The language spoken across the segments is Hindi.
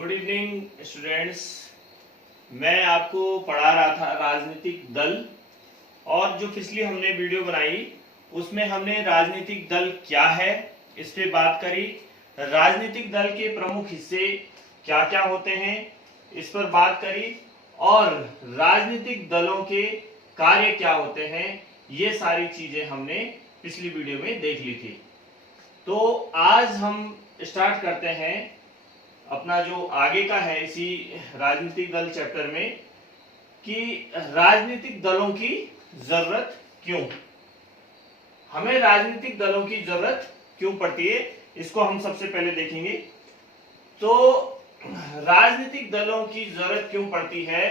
Good evening students. मैं आपको पढ़ा रहा था राजनीतिक दल, और जो पिछली हमने वीडियो बनाई उसमें हमने राजनीतिक दल क्या है इस पे बात करी। राजनीतिक दल के प्रमुख हिस्से क्या क्या होते हैं इस पर बात करी, और राजनीतिक दलों के कार्य क्या होते हैं ये सारी चीजें हमने पिछली वीडियो में देख ली थी। तो आज हम स्टार्ट करते हैं अपना जो आगे का है इसी राजनीतिक दल चैप्टर में, कि राजनीतिक दलों की जरूरत क्यों, हमें राजनीतिक दलों की जरूरत क्यों पड़ती है, इसको हम सबसे पहले देखेंगे। तो राजनीतिक दलों की जरूरत क्यों पड़ती है?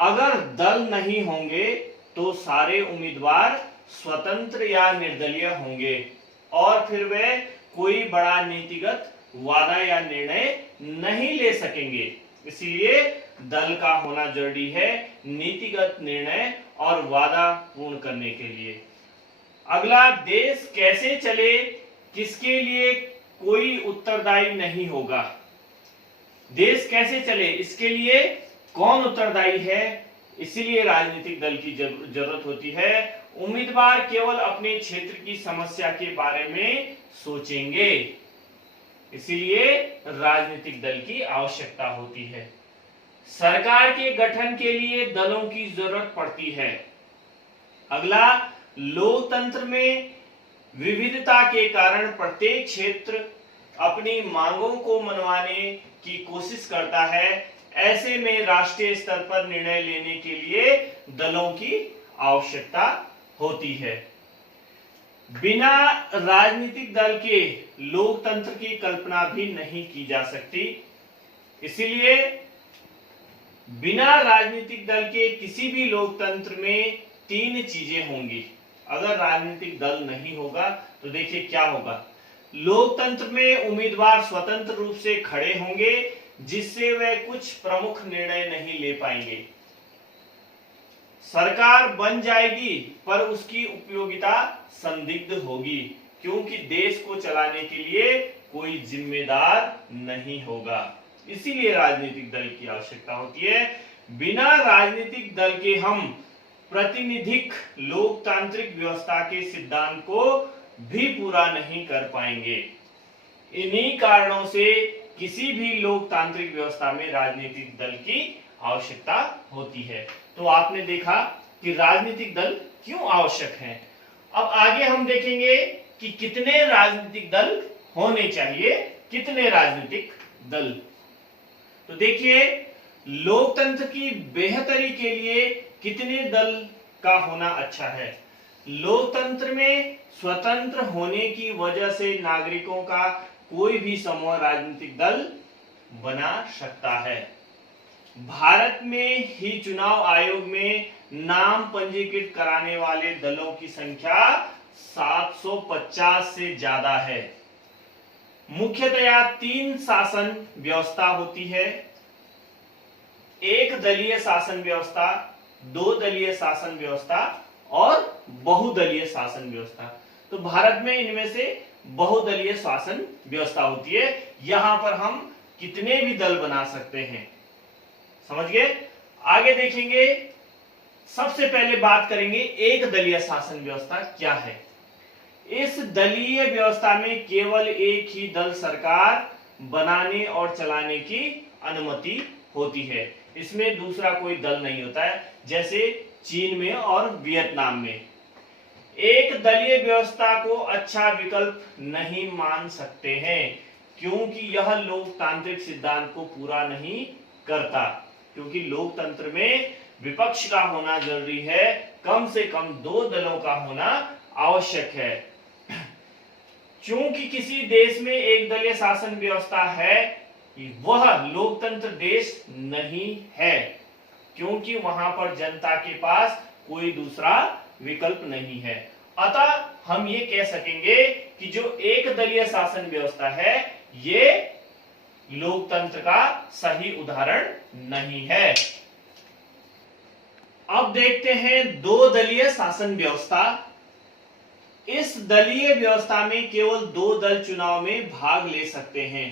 अगर दल नहीं होंगे तो सारे उम्मीदवार स्वतंत्र या निर्दलीय होंगे, और फिर वे कोई बड़ा नीतिगत वादा या निर्णय नहीं ले सकेंगे। इसलिए दल का होना जरूरी है नीतिगत निर्णय और वादा पूर्ण करने के लिए। अगला, देश कैसे चले किसके लिए कोई उत्तरदायी नहीं होगा। देश कैसे चले इसके लिए कौन उत्तरदायी है, इसीलिए राजनीतिक दल की जरूरत होती है। उम्मीदवार केवल अपने क्षेत्र की समस्या के बारे में सोचेंगे, इसीलिए राजनीतिक दल की आवश्यकता होती है। सरकार के गठन के लिए दलों की जरूरत पड़ती है। अगला, लोकतंत्र में विविधता के कारण प्रत्येक क्षेत्र अपनी मांगों को मनवाने की कोशिश करता है। ऐसे में राष्ट्रीय स्तर पर निर्णय लेने के लिए दलों की आवश्यकता होती है। बिना राजनीतिक दल के लोकतंत्र की कल्पना भी नहीं की जा सकती। इसलिए बिना राजनीतिक दल के किसी भी लोकतंत्र में तीन चीजें होंगी। अगर राजनीतिक दल नहीं होगा तो देखिए क्या होगा। लोकतंत्र में उम्मीदवार स्वतंत्र रूप से खड़े होंगे, जिससे वे कुछ प्रमुख निर्णय नहीं ले पाएंगे। सरकार बन जाएगी पर उसकी उपयोगिता संदिग्ध होगी, क्योंकि देश को चलाने के लिए कोई जिम्मेदार नहीं होगा। इसीलिए राजनीतिक दल की आवश्यकता होती है। बिना राजनीतिक दल के हम प्रातिनिधिक लोकतांत्रिक व्यवस्था के सिद्धांत को भी पूरा नहीं कर पाएंगे। इन्हीं कारणों से किसी भी लोकतांत्रिक व्यवस्था में राजनीतिक दल की आवश्यकता होती है। तो आपने देखा कि राजनीतिक दल क्यों आवश्यक हैं। अब आगे हम देखेंगे कि कितने राजनीतिक दल होने चाहिए, कितने राजनीतिक दल। तो देखिए, लोकतंत्र की बेहतरी के लिए कितने दल का होना अच्छा है। लोकतंत्र में स्वतंत्र होने की वजह से नागरिकों का कोई भी समूह राजनीतिक दल बना सकता है। भारत में ही चुनाव आयोग में नाम पंजीकृत कराने वाले दलों की संख्या 750 से ज्यादा है। मुख्यतया तीन शासन व्यवस्था होती है: एक दलीय शासन व्यवस्था, दो दलीय शासन व्यवस्था और बहुदलीय शासन व्यवस्था। तो भारत में इनमें से बहुदलीय शासन व्यवस्था होती है। यहां पर हम कितने भी दल बना सकते हैं, समझ गए। आगे देखेंगे, सबसे पहले बात करेंगे एक दलीय शासन व्यवस्था क्या है। इस दलीय व्यवस्था में केवल एक ही दल सरकार बनाने और चलाने की अनुमति होती है। इसमें दूसरा कोई दल नहीं होता है, जैसे चीन में और वियतनाम में। एक दलीय व्यवस्था को अच्छा विकल्प नहीं मान सकते हैं, क्योंकि यह लोकतांत्रिक सिद्धांत को पूरा नहीं करता। क्योंकि लोकतंत्र में विपक्ष का होना जरूरी है, कम से कम दो दलों का होना आवश्यक है। क्योंकि किसी देश में एक दलीय शासन व्यवस्था है, वह लोकतंत्र देश नहीं है, क्योंकि वहां पर जनता के पास कोई दूसरा विकल्प नहीं है। अतः हम ये कह सकेंगे कि जो एक दलीय शासन व्यवस्था है ये लोकतंत्र का सही उदाहरण नहीं है। अब देखते हैं दो दलीय शासन व्यवस्था। इस दलीय व्यवस्था में केवल दो दल चुनाव में भाग ले सकते हैं।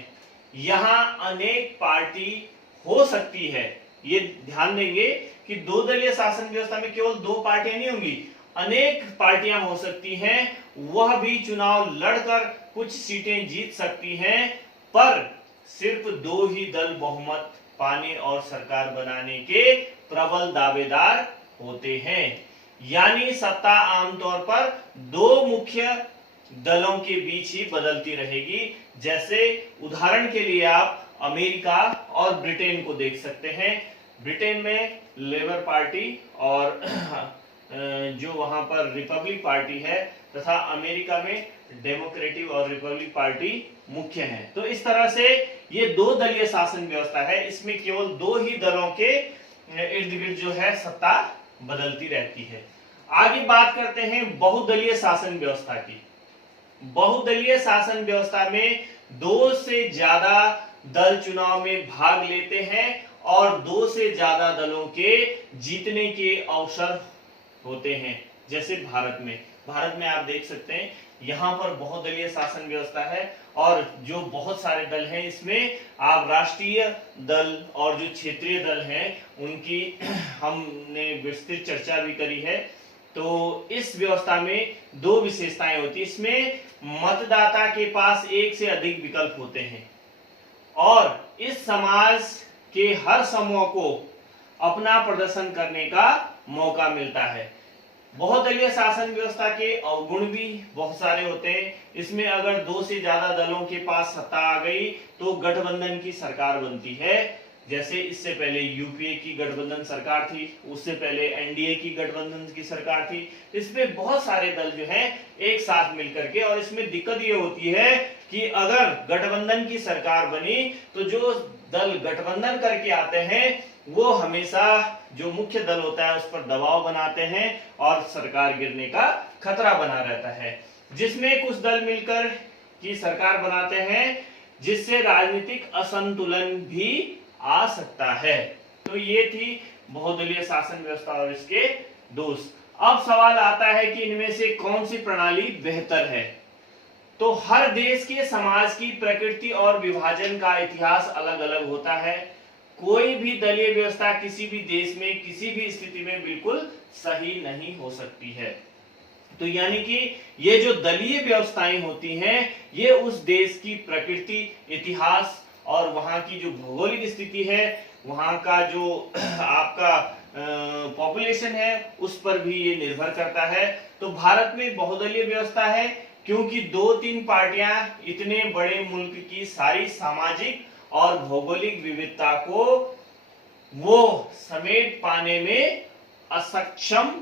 यहां अनेक पार्टी हो सकती है। ये ध्यान देंगे कि दो दलीय शासन व्यवस्था में केवल दो पार्टियां नहीं होंगी, अनेक पार्टियां हो सकती हैं। वह भी चुनाव लड़कर कुछ सीटें जीत सकती हैं, पर सिर्फ दो ही दल बहुमत पाने और सरकार बनाने के प्रबल दावेदार होते हैं। यानी सत्ता आमतौर पर दो मुख्य दलों के बीच ही बदलती रहेगी। जैसे उदाहरण के लिए आप अमेरिका और ब्रिटेन को देख सकते हैं। ब्रिटेन में लेबर पार्टी और जो वहां पर रिपब्लिक पार्टी है, तथा अमेरिका में डेमोक्रेटिक और रिपब्लिक पार्टी मुख्य हैं। तो इस तरह से ये दो दलीय शासन व्यवस्था है, इसमें केवल दो ही दलों के इर्द गिर्द जो है सत्ता बदलती रहती है। आगे बात करते हैं बहुदलीय शासन व्यवस्था की। बहुदलीय शासन व्यवस्था में दो से ज्यादा दल चुनाव में भाग लेते हैं और दो से ज्यादा दलों के जीतने के अवसर होते हैं। जैसे भारत में आप देख सकते हैं यहां पर बहुदलीय शासन व्यवस्था है और जो बहुत सारे दल हैं, इसमें आप राष्ट्रीय दल और जो क्षेत्रीय दल हैं उनकी हमने विस्तृत चर्चा भी करी है। तो इस व्यवस्था में दो विशेषताएं होती है। इसमें मतदाता के पास एक से अधिक विकल्प होते हैं और इस समाज के हर समूह को अपना प्रदर्शन करने का मौका मिलता है। बहुदलीय शासन व्यवस्था के अवगुण भी बहुत सारे होते हैं। इसमें अगर दो से ज्यादा दलों के पास सत्ता आ गई तो गठबंधन की सरकार बनती है। जैसे इससे पहले यूपीए की गठबंधन सरकार थी, उससे पहले एनडीए की गठबंधन की सरकार थी। इसमें बहुत सारे दल जो हैं एक साथ मिलकर के, और इसमें दिक्कत ये होती है कि अगर गठबंधन की सरकार बनी तो जो दल गठबंधन करके आते हैं वो हमेशा जो मुख्य दल होता है उस पर दबाव बनाते हैं और सरकार गिरने का खतरा बना रहता है। जिसमें कुछ दल मिलकर की सरकार बनाते हैं जिससे राजनीतिक असंतुलन भी आ सकता है। तो ये थी बहुदलीय शासन व्यवस्था और इसके दोष। अब सवाल आता है कि इनमें से कौन सी प्रणाली बेहतर है। तो हर देश के समाज की प्रकृति और विभाजन का इतिहास अलग अलग होता है। कोई भी दलीय व्यवस्था किसी भी देश में किसी भी स्थिति में बिल्कुल सही नहीं हो सकती है। तो यानी कि ये जो दलीय व्यवस्थाएं होती हैं ये उस देश की प्रकृति, इतिहास और वहां की जो भौगोलिक स्थिति है, वहां का जो आपका पॉपुलेशन है उस पर भी ये निर्भर करता है। तो भारत में बहुदलीय व्यवस्था है क्योंकि दो तीन पार्टियां इतने बड़े मुल्क की सारी सामाजिक और भौगोलिक विविधता को वो समेट पाने में असक्षम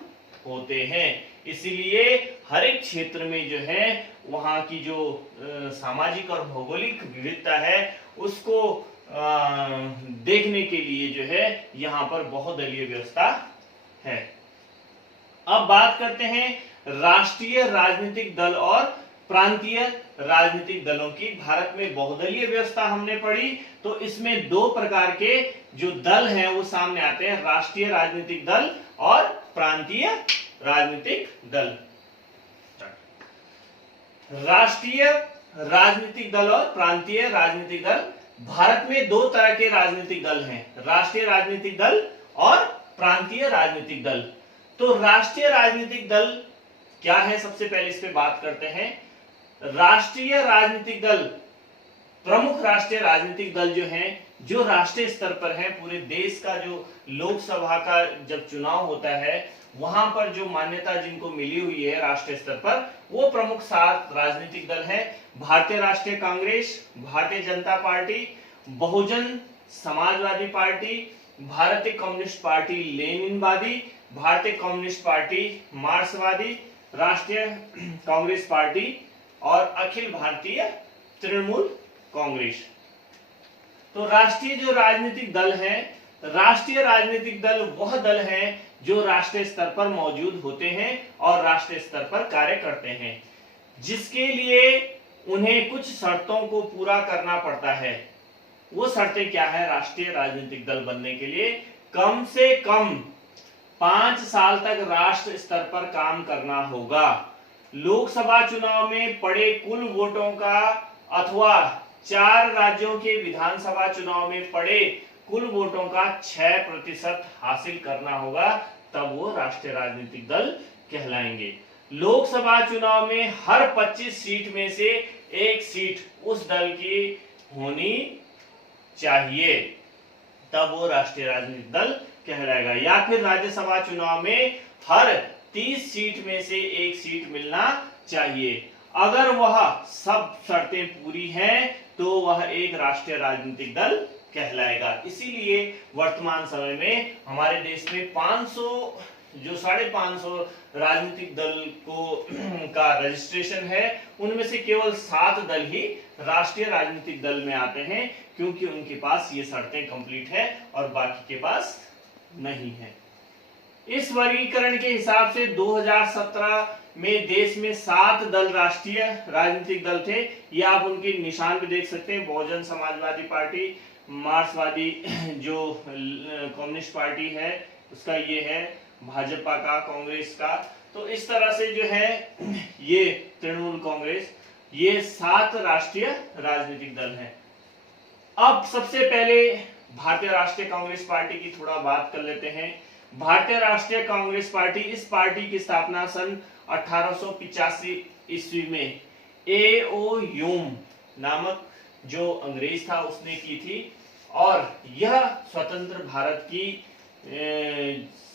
होते हैं। इसलिए हर एक क्षेत्र में जो है वहां की जो सामाजिक और भौगोलिक विविधता है उसको देखने के लिए जो है यहाँ पर बहुदलीय व्यवस्था है। अब बात करते हैं राष्ट्रीय राजनीतिक दल और प्रांतीय राजनीतिक दलों की। भारत में बहुदलीय व्यवस्था हमने पढ़ी तो इसमें दो प्रकार के जो दल हैं वो सामने आते हैं, राष्ट्रीय राजनीतिक दल और प्रांतीय राजनीतिक दल। राष्ट्रीय राजनीतिक दल और प्रांतीय राजनीतिक दल, भारत में दो तरह के राजनीतिक दल हैं, राष्ट्रीय राजनीतिक दल और प्रांतीय राजनीतिक दल। तो राष्ट्रीय राजनीतिक दल क्या है, सबसे पहले इस पे बात करते हैं। राष्ट्रीय राजनीतिक दल, प्रमुख राष्ट्रीय राजनीतिक दल जो हैं, जो राष्ट्रीय स्तर पर हैं, पूरे देश का जो लोकसभा का जब चुनाव होता है वहां पर जो मान्यता जिनको मिली हुई है राष्ट्रीय स्तर पर, वो प्रमुख 7 राजनीतिक दल हैं। भारतीय राष्ट्रीय कांग्रेस, भारतीय जनता पार्टी, बहुजन समाजवादी पार्टी, भारतीय कम्युनिस्ट पार्टी लेनिनवादी, भारतीय कम्युनिस्ट पार्टी मार्क्सवादी, राष्ट्रीय कांग्रेस पार्टी और अखिल भारतीय तृणमूल कांग्रेस। तो राष्ट्रीय जो राजनीतिक दल हैं, राष्ट्रीय राजनीतिक दल वह दल हैं जो राष्ट्रीय स्तर पर मौजूद होते हैं और राष्ट्रीय स्तर पर कार्य करते हैं, जिसके लिए उन्हें कुछ शर्तों को पूरा करना पड़ता है। वो शर्तें क्या है राष्ट्रीय राजनीतिक दल बनने के लिए? कम से कम 5 साल तक राष्ट्र स्तर पर काम करना होगा। लोकसभा चुनाव में पड़े कुल वोटों का अथवा 4 राज्यों के विधानसभा चुनाव में पड़े कुल वोटों का 6% हासिल करना होगा, तब वो राष्ट्रीय राजनीतिक दल कहलाएंगे। लोकसभा चुनाव में हर 25 सीट में से 1 सीट उस दल की होनी चाहिए, तब वो राष्ट्रीय राजनीतिक दल कहलाएगा। या फिर राज्यसभा चुनाव में हर 30 सीट में से 1 सीट मिलना चाहिए। अगर वह सब शर्तें पूरी हैं तो वह एक राष्ट्रीय राजनीतिक दल कहलाएगा। इसीलिए वर्तमान समय में हमारे देश में 550 राजनीतिक दल को का रजिस्ट्रेशन है, उनमें से केवल 7 दल ही राष्ट्रीय राजनीतिक दल में आते हैं, क्योंकि उनके पास ये शर्तें कंप्लीट है और बाकी के पास नहीं है। इस वर्गीकरण के हिसाब से 2017 में देश में 7 दल राष्ट्रीय राजनीतिक दल थे। ये आप उनके निशान पे देख सकते हैं। बहुजन समाजवादी पार्टी, मार्क्सवादी जो कम्युनिस्ट पार्टी है उसका ये है, भाजपा का, कांग्रेस का। तो इस तरह से जो है ये तृणमूल कांग्रेस, ये 7 राष्ट्रीय राजनीतिक दल हैं। अब सबसे पहले भारतीय राष्ट्रीय कांग्रेस पार्टी की थोड़ा बात कर लेते हैं। भारतीय राष्ट्रीय कांग्रेस पार्टी, इस पार्टी की स्थापना सन 1885 ईस्वी में A.O. ह्यूम नामक जो अंग्रेज था उसने की थी, और यह स्वतंत्र भारत की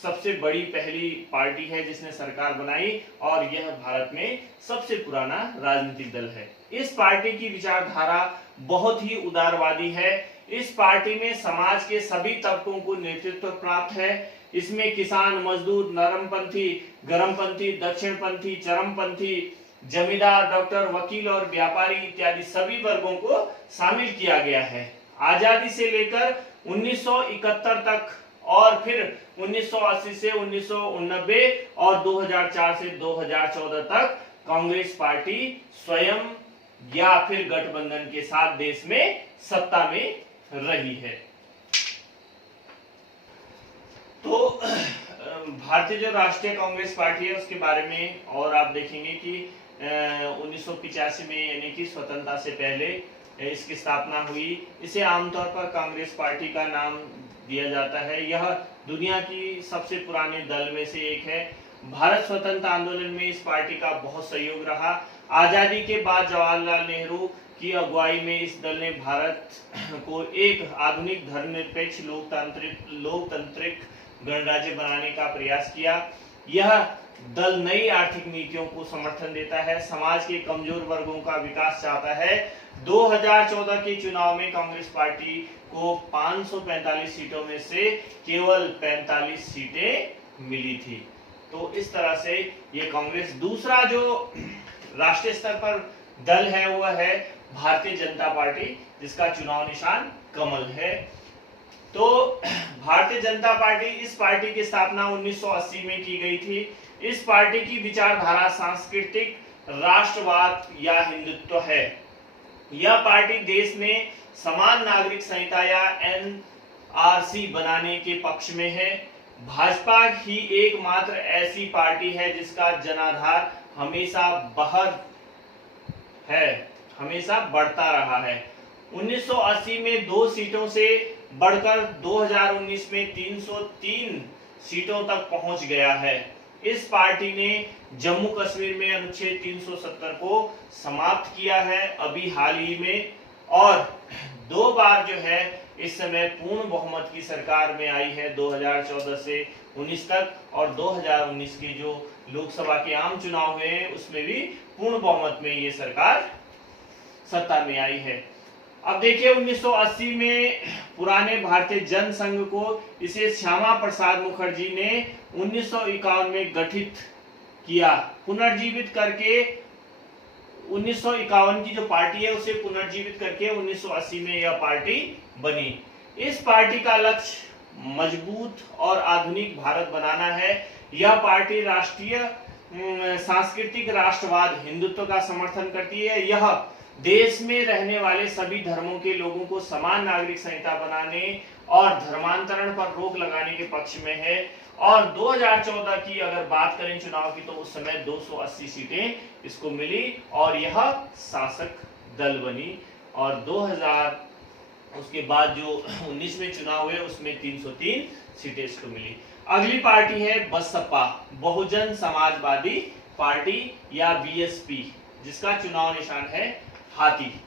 सबसे बड़ी पहली पार्टी है जिसने सरकार बनाई, और यह भारत में सबसे पुराना राजनीतिक दल है। इस पार्टी की विचारधारा बहुत ही उदारवादी है। इस पार्टी में समाज के सभी तबकों को नेतृत्व प्राप्त है। इसमें किसान, मजदूर, नरमपंथी, गरमपंथी, दक्षिणपंथी, चरमपंथी, जमींदार, डॉक्टर, वकील और व्यापारी इत्यादि सभी वर्गों को शामिल किया गया है। आजादी से लेकर 1971 तक और फिर 1980 से 1989 और 2004 से 2014 तक कांग्रेस पार्टी स्वयं या फिर गठबंधन के साथ देश में सत्ता में रही है। तो भारतीय जो राष्ट्रीय कांग्रेस पार्टी है उसके बारे में और आप देखेंगे कि 1985 में यानी कि स्वतंत्रता से पहले इसकी स्थापना हुई। इसे आमतौर पर कांग्रेस पार्टी का नाम दिया जाता है। यह दुनिया की सबसे पुराने दल में से एक है। भारत स्वतंत्र आंदोलन में इस पार्टी का बहुत सहयोग रहा। आजादी के बाद जवाहरलाल नेहरू की अगुवाई में इस दल ने भारत को एक आधुनिक धर्मनिरपेक्ष लोकतांत्रिक गणराज्य बनाने का प्रयास किया। यह दल नई आर्थिक नीतियों को समर्थन देता है, समाज के कमजोर वर्गों का विकास चाहता है। 2014 के चुनाव में कांग्रेस पार्टी को 545 सीटों में से केवल 45 सीटें मिली थी। तो इस तरह से ये कांग्रेस। दूसरा जो राष्ट्रीय स्तर पर दल है वह है भारतीय जनता पार्टी, जिसका चुनाव निशान कमल है। तो भारतीय जनता पार्टी, इस पार्टी की स्थापना 1980 में की गई थी। इस पार्टी की विचारधारा सांस्कृतिक राष्ट्रवाद या हिंदुत्व है। यह पार्टी देश में समान नागरिक संहिता या NRC बनाने के पक्ष में है। भाजपा ही एकमात्र ऐसी पार्टी है जिसका जनाधार हमेशा बढ़ता रहा है। 1980 में 2 सीटों से बढ़कर 2019 में 303 सीटों तक पहुंच गया है। इस पार्टी ने जम्मू कश्मीर में अनुच्छेद 370 को समाप्त किया है अभी हाल ही में, और 2 बार जो है इस समय पूर्ण बहुमत की सरकार में आई है 2014 से 19 तक, और 2019 के जो लोकसभा के आम चुनाव हुए हैं उसमें भी पूर्ण बहुमत में ये सरकार सत्ता में आई है। अब देखिए 1980 में पुराने भारतीय जनसंघ को इसे श्यामा प्रसाद मुखर्जी ने 1951 में गठित किया। पुनर्जीवित करके 1951 की जो पार्टी है उसे पुनर्जीवित करके 1980 में यह पार्टी बनी। इस पार्टी का लक्ष्य मजबूत और आधुनिक भारत बनाना है। यह पार्टी राष्ट्रीय सांस्कृतिक राष्ट्रवाद हिंदुत्व का समर्थन करती है। यह देश में रहने वाले सभी धर्मों के लोगों को समान नागरिक संहिता बनाने और धर्मांतरण पर रोक लगाने के पक्ष में है। और 2014 की अगर बात करें चुनाव की, तो उस समय 280 सीटें इसको मिली और यह शासक दल बनी। और 2000 उसके बाद जो 19 में चुनाव हुए उसमें 303 सीटें इसको मिली। अगली पार्टी है बसपा, बहुजन समाजवादी पार्टी या बीएसपी, जिसका चुनाव निशान है हाथी।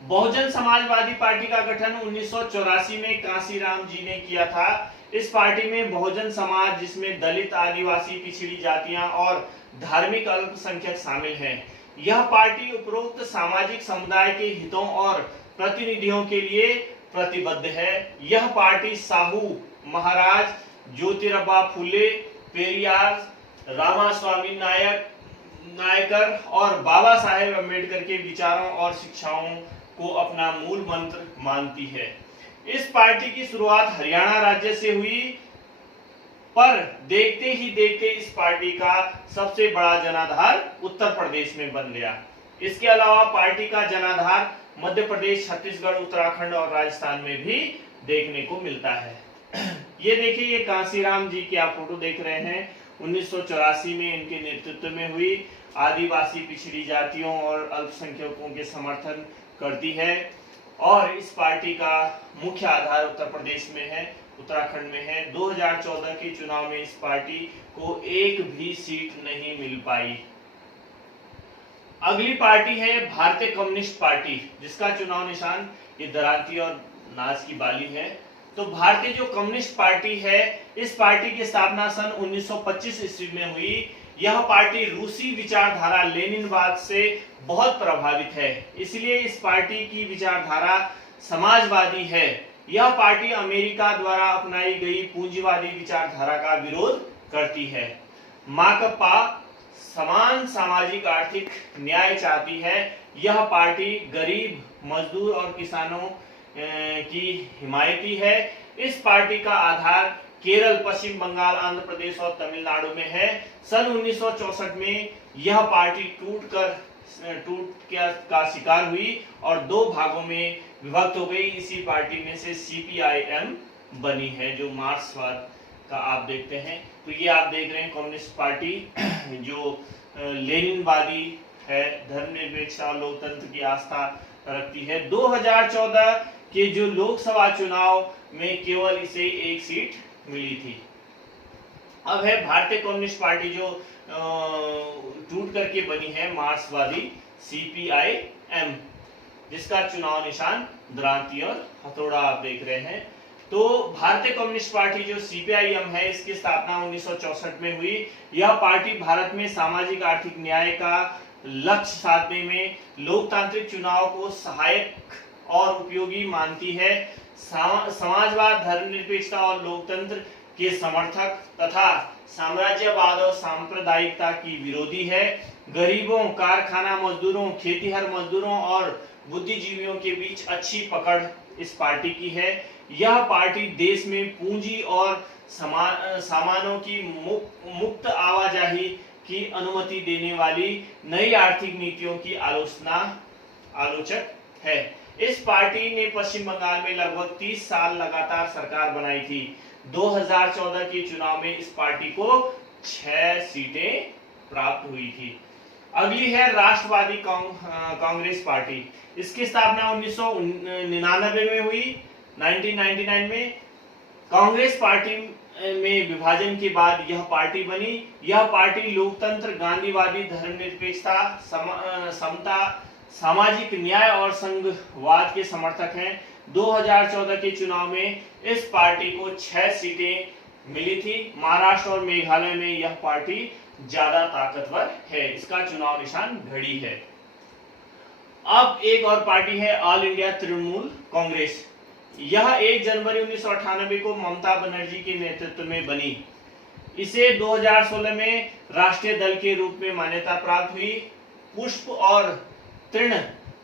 बहुजन समाजवादी पार्टी का गठन 1984 में कांसीराम जी ने किया था। इस पार्टी में बहुजन समाज, जिसमें दलित, आदिवासी, पिछड़ी जातियां और धार्मिक अल्पसंख्यक शामिल हैं। यह पार्टी उपरोक्त सामाजिक समुदाय के हितों और प्रतिनिधियों के लिए प्रतिबद्ध है। यह पार्टी साहू महाराज, ज्योतिराव फुले, पेरियार, रामास्वामी नायकर और बाबा साहेब अम्बेडकर के विचारों और शिक्षाओं को अपना मूल मंत्र मानती है। इस पार्टी की शुरुआत हरियाणा राज्य से हुई, पर देखते ही देखते इस पार्टी का सबसे बड़ा जनाधार उत्तर प्रदेश में बन गया। इसके अलावा पार्टी का जनाधार मध्य प्रदेश, छत्तीसगढ़, उत्तराखंड और राजस्थान में भी देखने को मिलता है। ये देखिए, ये कांसीराम जी की आप फोटो देख रहे हैं। 1984 में इनके नेतृत्व में हुई, आदिवासी, पिछड़ी जातियों और अल्पसंख्यकों के समर्थन करती है और इस पार्टी का मुख्य आधार उत्तर प्रदेश में है, उत्तराखंड में है। 2014 के चुनाव में इस पार्टी को एक भी सीट नहीं मिल पाई। अगली पार्टी है भारतीय कम्युनिस्ट पार्टी, जिसका चुनाव निशान ये दरांती और नाच की बाली है। तो भारतीय जो कम्युनिस्ट पार्टी है, इस पार्टी की स्थापना सन 1925 ईस्वी में हुई। यह पार्टी रूसी विचारधारा लेनिनवाद से बहुत प्रभावित है, इसलिए इस पार्टी की विचारधारा समाजवादी है। यह पार्टी अमेरिका द्वारा अपनाई गई पूंजीवादी विचारधारा का विरोध करती है। माकपा समान सामाजिक आर्थिक न्याय चाहती है। यह पार्टी गरीब, मजदूर और किसानों की हिमायती है। इस पार्टी का आधार केरल, पश्चिम बंगाल, आंध्र प्रदेश और तमिलनाडु में है। सन 1964 में यह पार्टी टूट का शिकार हुई और दो भागों में विभक्त हो गई। इसी पार्टी में से सीपीआईएम बनी है, जो मार्क्सवाद का आप देखते हैं। तो ये आप देख रहे हैं कम्युनिस्ट पार्टी जो लेनिनवादी है, धर्मनिरपेक्षता और लोकतंत्र की आस्था रखती है। 2014 के जो लोकसभा चुनाव में केवल इसे एक सीट मिली थी। अब है भारतीय कम्युनिस्ट पार्टी जो टूट करके बनी है, मार्क्सवादी, सीपीआईएम, जिसका चुनाव निशान दरांती और हथौड़ा आप देख रहे हैं। तो भारतीय कम्युनिस्ट पार्टी जो सीपीआईएम है, इसकी स्थापना 1964 में हुई। यह पार्टी भारत में सामाजिक आर्थिक न्याय का लक्ष्य साधने में लोकतांत्रिक चुनाव को सहायक और उपयोगी मानती है। समाजवाद, धर्मनिरपेक्षता और लोकतंत्र के समर्थक तथा साम्राज्यवाद और सांप्रदायिकता की विरोधी है। गरीबों, कारखाना मजदूरों, खेतीहर मजदूरों और बुद्धिजीवियों के बीच अच्छी पकड़ इस पार्टी की है। यह पार्टी देश में पूंजी और सामानों की मुक्त आवाजाही की अनुमति देने वाली नई आर्थिक नीतियों की आलोचक है। इस पार्टी ने पश्चिम बंगाल में लगभग 30 साल लगातार सरकार बनाई थी। 2014 के चुनाव में इस पार्टी को 6 सीटें प्राप्त हुई थी। अगली है राष्ट्रवादी कांग्रेस पार्टी। इसकी स्थापना 1999 में हुई। 1999 में कांग्रेस पार्टी में विभाजन के बाद यह पार्टी बनी। यह पार्टी लोकतंत्र, गांधीवादी, धर्मनिरपेक्षता, समता, सामाजिक न्याय और संघवाद के समर्थक हैं। 2014 के चुनाव में इस पार्टी को 6 सीटें मिली थी। महाराष्ट्र और मेघालय में यह पार्टी ज्यादा ताकतवर है। इसका चुनाव निशान घड़ी है। अब एक और पार्टी है ऑल इंडिया तृणमूल कांग्रेस। यह 1 जनवरी 1998 को ममता बनर्जी के नेतृत्व में बनी। इसे 2016 में राष्ट्रीय दल के रूप में मान्यता प्राप्त हुई। पुष्प और तृण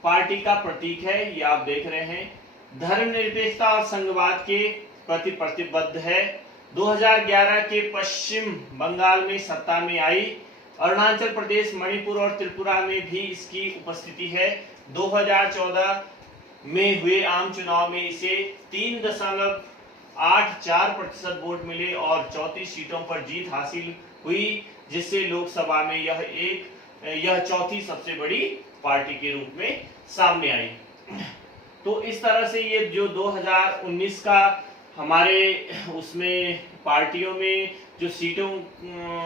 पार्टी का प्रतीक है, ये आप देख रहे हैं। धर्मनिरपेक्षता और संघवाद के प्रति प्रतिबद्ध है। 2011 के पश्चिम बंगाल में सत्ता में आई। अरुणाचल प्रदेश, मणिपुर और त्रिपुरा में भी इसकी उपस्थिति है। 2014 में हुए आम चुनाव में इसे 3.84% वोट मिले और 34 सीटों पर जीत हासिल हुई, जिससे लोकसभा में यह चौथी सबसे बड़ी पार्टी के रूप में सामने आई। तो इस तरह से ये जो 2019 का हमारे उसमें पार्टियों में जो सीटों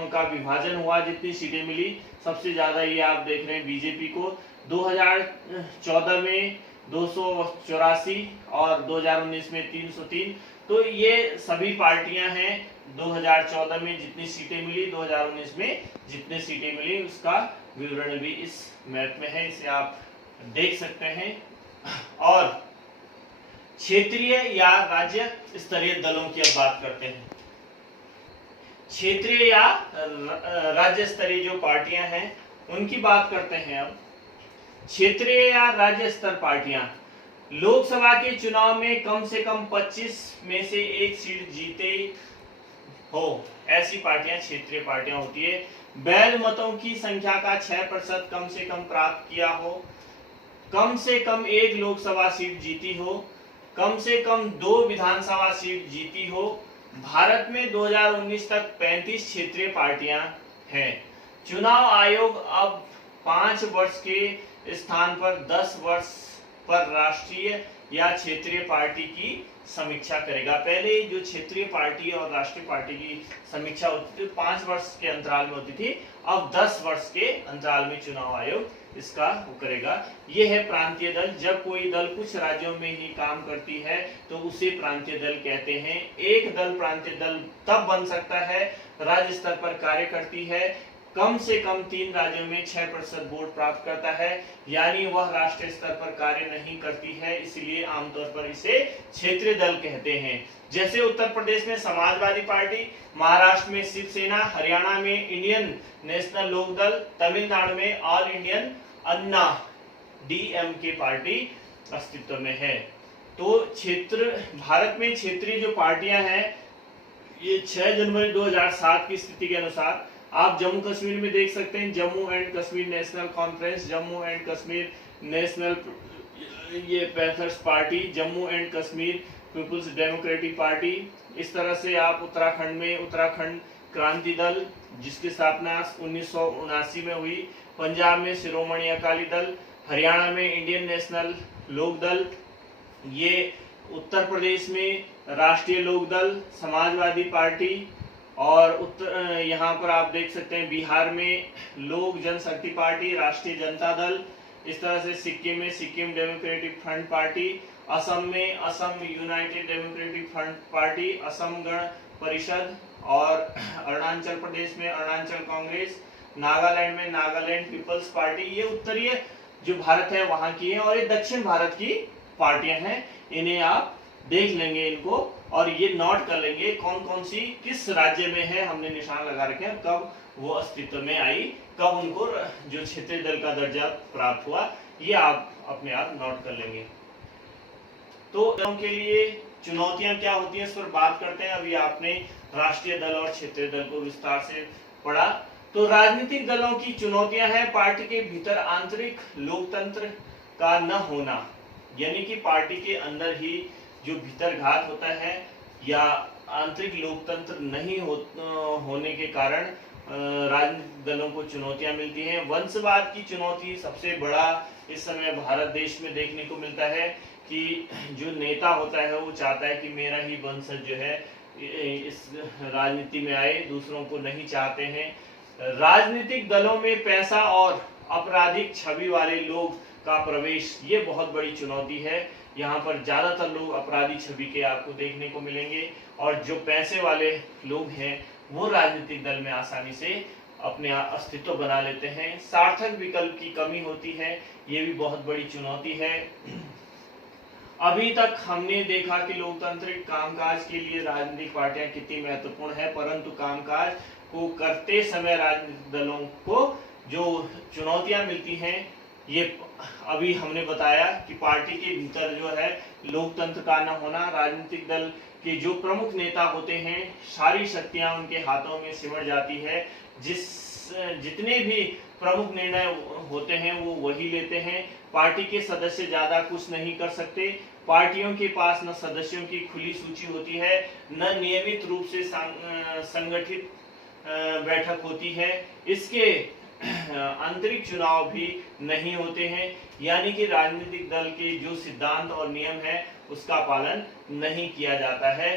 का विभाजन हुआ, जितनी सीटें मिली, सबसे ज्यादा ये आप देख रहे हैं बीजेपी को 2014 में 284 और 2019 में 303। तो ये सभी पार्टियां हैं 2014 में जितनी सीटें मिली, 2019 में जितनी सीटें मिली, उसका विवरण भी इस मैप में है, इसे आप देख सकते हैं। और क्षेत्रीय या राज्य स्तरीय दलों की अब बात करते हैं। क्षेत्रीय या राज्य स्तरीय जो पार्टियां हैं उनकी बात करते हैं। अब क्षेत्रीय या राज्य स्तर पार्टियां लोकसभा के चुनाव में कम से कम 25 में से एक सीट जीते हो, ऐसी पार्टियां क्षेत्रीय पार्टियां होती है। वैध मतों की संख्या का 6% कम से कम प्राप्त किया हो, कम से कम एक लोकसभा सीट जीती हो, कम से कम 2 विधानसभा सीट जीती हो। भारत में 2019 तक 35 क्षेत्रीय पार्टियां हैं। चुनाव आयोग अब 5 वर्ष के स्थान पर 10 वर्ष पर राष्ट्रीय या क्षेत्रीय पार्टी की समीक्षा करेगा। पहले जो क्षेत्रीय पार्टी और राष्ट्रीय पार्टी की समीक्षा होती थी 5 वर्ष के अंतराल में होती थी, अब 10 वर्ष के अंतराल में चुनाव आयोग इसका वो करेगा। ये है प्रांतीय दल। जब कोई दल कुछ राज्यों में ही काम करती है तो उसे प्रांतीय दल कहते हैं। एक दल प्रांतीय दल तब बन सकता है राज्य स्तर पर कार्य करती है, कम से कम 3 राज्यों में 6% वोट प्राप्त करता है, यानी वह राष्ट्रीय स्तर पर कार्य नहीं करती है, इसलिए आमतौर पर इसे क्षेत्रीय दल कहते हैं। जैसे उत्तर प्रदेश में समाजवादी पार्टी, महाराष्ट्र में शिवसेना, हरियाणा में इंडियन नेशनल लोकदल, तमिलनाडु में ऑल इंडियन अन्ना डीएमके पार्टी अस्तित्व में है। तो भारत में क्षेत्रीय जो पार्टियां हैं, ये 6 जनवरी 2007 की स्थिति के अनुसार आप जम्मू कश्मीर में देख सकते हैं, Jammu and Kashmir National Conference, Jammu and Kashmir National ये Panthers Party, Jammu and Kashmir People's Democratic Party. इस तरह से आप उत्तराखंड में उत्तराखंड क्रांति दल, जिसकी स्थापना 1979 में हुई, पंजाब में शिरोमणि अकाली दल, हरियाणा में इंडियन नेशनल लोकदल, ये उत्तर प्रदेश में राष्ट्रीय लोकदल, समाजवादी पार्टी, और यहाँ पर आप देख सकते हैं बिहार में लोक जनशक्ति पार्टी, राष्ट्रीय जनता दल। इस तरह से सिक्किम में Sikkim Democratic Front Party, Assam में Assam United Democratic Front Party, Asom Gana Parishad, और अरुणाचल प्रदेश में अरुणाचल कांग्रेस, नागालैंड में नागालैंड पीपल्स पार्टी। ये उत्तरीय जो भारत है वहां की है, और ये दक्षिण भारत की पार्टियां हैं। इन्हें आप देख लेंगे इनको, और ये नोट कर लेंगे कौन कौन सी किस राज्य में है, हमने निशान लगा रखे हैं, कब वो अस्तित्व में आई, कब उनको जो क्षेत्रीय दल का दर्जा प्राप्त हुआ, ये आप अपने आप नोट कर लेंगे। तो दलों के लिए चुनौतियां क्या होती हैं इस पर बात करते हैं। अभी आपने राष्ट्रीय दल और क्षेत्रीय दल को विस्तार से पढ़ा। तो राजनीतिक दलों की चुनौतियां हैं पार्टी के भीतर आंतरिक लोकतंत्र का न होना, यानी कि पार्टी के अंदर ही जो भीतरघात होता है या आंतरिक लोकतंत्र नहीं होने के कारण राजनीतिक दलों को चुनौतियां मिलती हैं। वंशवाद की चुनौती सबसे बड़ा इस समय भारत देश में देखने को मिलता है कि जो नेता होता है वो चाहता है कि मेरा ही वंशज जो है इस राजनीति में आए, दूसरों को नहीं चाहते हैं। राजनीतिक दलों में पैसा और आपराधिक छवि वाले लोग का प्रवेश, ये बहुत बड़ी चुनौती है। यहाँ पर ज्यादातर लोग अपराधी छवि के आपको देखने को मिलेंगे, और जो पैसे वाले लोग हैं वो राजनीतिक दल में आसानी से अपने अस्तित्व बना लेते हैं। सार्थक विकल्प की कमी होती है, ये भी बहुत बड़ी चुनौती है। अभी तक हमने देखा कि लोकतांत्रिक कामकाज के लिए राजनीतिक पार्टियां कितनी महत्वपूर्ण है, परंतु कामकाज को करते समय राजनीतिक दलों को जो चुनौतियां मिलती हैं, ये अभी हमने बताया कि पार्टी के भीतर जो है लोकतंत्र का न होना, राजनीतिक दल के जो प्रमुख नेता होते हैं सारी शक्तियां उनके हाथों में सिमट जाती है, जितने भी प्रमुख निर्णय होते हैं वो वही लेते हैं। पार्टी के सदस्य ज्यादा कुछ नहीं कर सकते। पार्टियों के पास न सदस्यों की खुली सूची होती है, न नियमित रूप से संगठित बैठक होती है। इसके आंतरिक चुनाव भी नहीं होते हैं, यानी कि राजनीतिक दल के जो सिद्धांत और नियम है उसका पालन नहीं किया जाता है।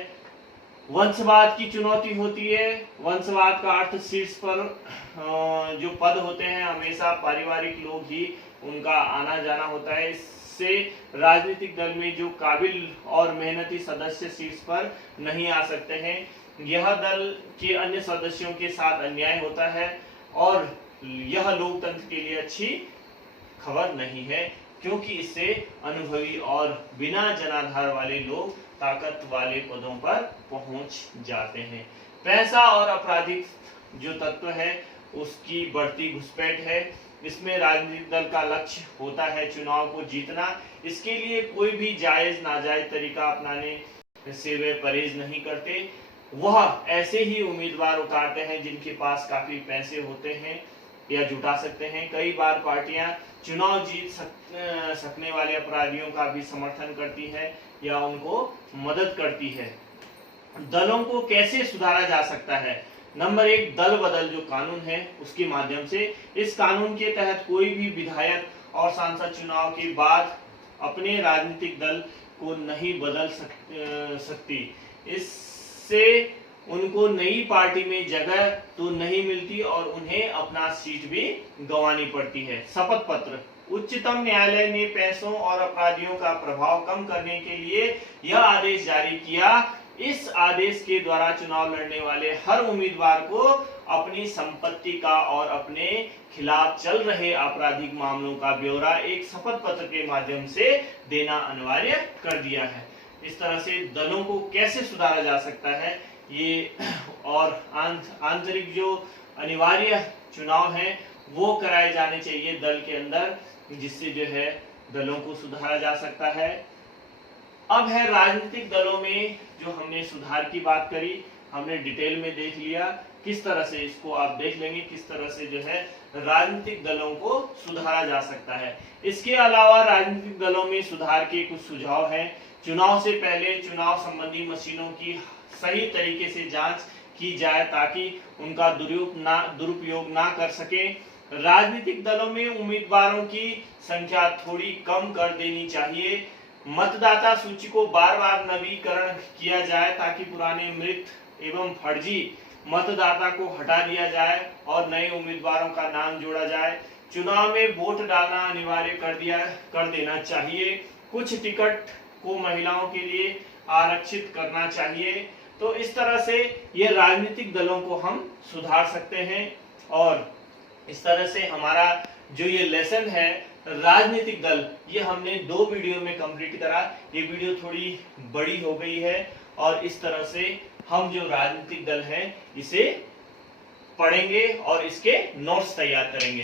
वंशवाद की चुनौती होती है। वंशवाद का अर्थ शीर्ष पर जो पद होते हैं हमेशा पारिवारिक लोग ही उनका आना जाना होता है। इससे राजनीतिक दल में जो काबिल और मेहनती सदस्य शीर्ष पर नहीं आ सकते हैं। यह दल के अन्य सदस्यों के साथ अन्याय होता है और यह लोकतंत्र के लिए अच्छी खबर नहीं है, क्योंकि इससे अनुभवी और बिना जनाधार वाले लोग ताकत वाले पदों पर पहुंच जाते हैं। पैसा और आपराधिक जो तत्व है उसकी बढ़ती घुसपैठ है। इसमें राजनीतिक दल का लक्ष्य होता है चुनाव को जीतना। इसके लिए कोई भी जायज नाजायज तरीका अपनाने से वे परहेज नहीं करते। वह ऐसे ही उम्मीदवार उतारते हैं जिनके पास काफी पैसे होते हैं या जुटा सकते हैं। कई बार पार्टियां चुनाव जीत सकने वाले अपराधियों का भी समर्थन करती है या उनको मदद करती है। दलों को कैसे सुधारा जा सकता है? नंबर 1, दल बदल जो कानून है उसके माध्यम से। इस कानून के तहत कोई भी विधायक और सांसद चुनाव के बाद अपने राजनीतिक दल को नहीं बदल सकती। इससे उनको नई पार्टी में जगह तो नहीं मिलती और उन्हें अपना सीट भी गंवानी पड़ती है। शपथ पत्र। उच्चतम न्यायालय ने पैसों और अपराधियों का प्रभाव कम करने के लिए यह आदेश जारी किया। इस आदेश के द्वारा चुनाव लड़ने वाले हर उम्मीदवार को अपनी संपत्ति का और अपने खिलाफ चल रहे आपराधिक मामलों का ब्यौरा एक शपथ पत्र के माध्यम से देना अनिवार्य कर दिया है। इस तरह से दलों को कैसे सुधारा जा सकता है ये, और आंतरिक जो अनिवार्य चुनाव है वो कराए जाने चाहिए दल के अंदर, जिससे जो है दलों को सुधारा जा सकता है। अब है राजनीतिक दलों में जो हमने सुधार की बात करी, हमने डिटेल में देख लिया किस तरह से, इसको आप देख लेंगे किस तरह से जो है राजनीतिक दलों को सुधारा जा सकता है। इसके अलावा राजनीतिक दलों में सुधार के कुछ सुझाव हैं। चुनाव से पहले चुनाव संबंधी मशीनों की सही तरीके से जांच की जाए ताकि उनका दुरुपयोग ना कर सके। राजनीतिक दलों में उम्मीदवारों की संख्या थोड़ी कम कर देनी चाहिए। मतदाता सूची को बार बार नवीकरण किया जाए ताकि पुराने मृत एवं फर्जी मतदाता को हटा दिया जाए और नए उम्मीदवारों का नाम जोड़ा जाए। चुनाव में वोट डालना अनिवार्य कर देना चाहिए। कुछ टिकट को महिलाओं के लिए आरक्षित करना चाहिए। तो इस तरह से ये राजनीतिक दलों को हम सुधार सकते हैं। और इस तरह से हमारा जो ये लेसन है राजनीतिक दल, ये हमने 2 वीडियो में कंप्लीट करा। ये वीडियो थोड़ी बड़ी हो गई है और इस तरह से हम जो राजनीतिक दल है इसे पढ़ेंगे और इसके नोट्स तैयार करेंगे।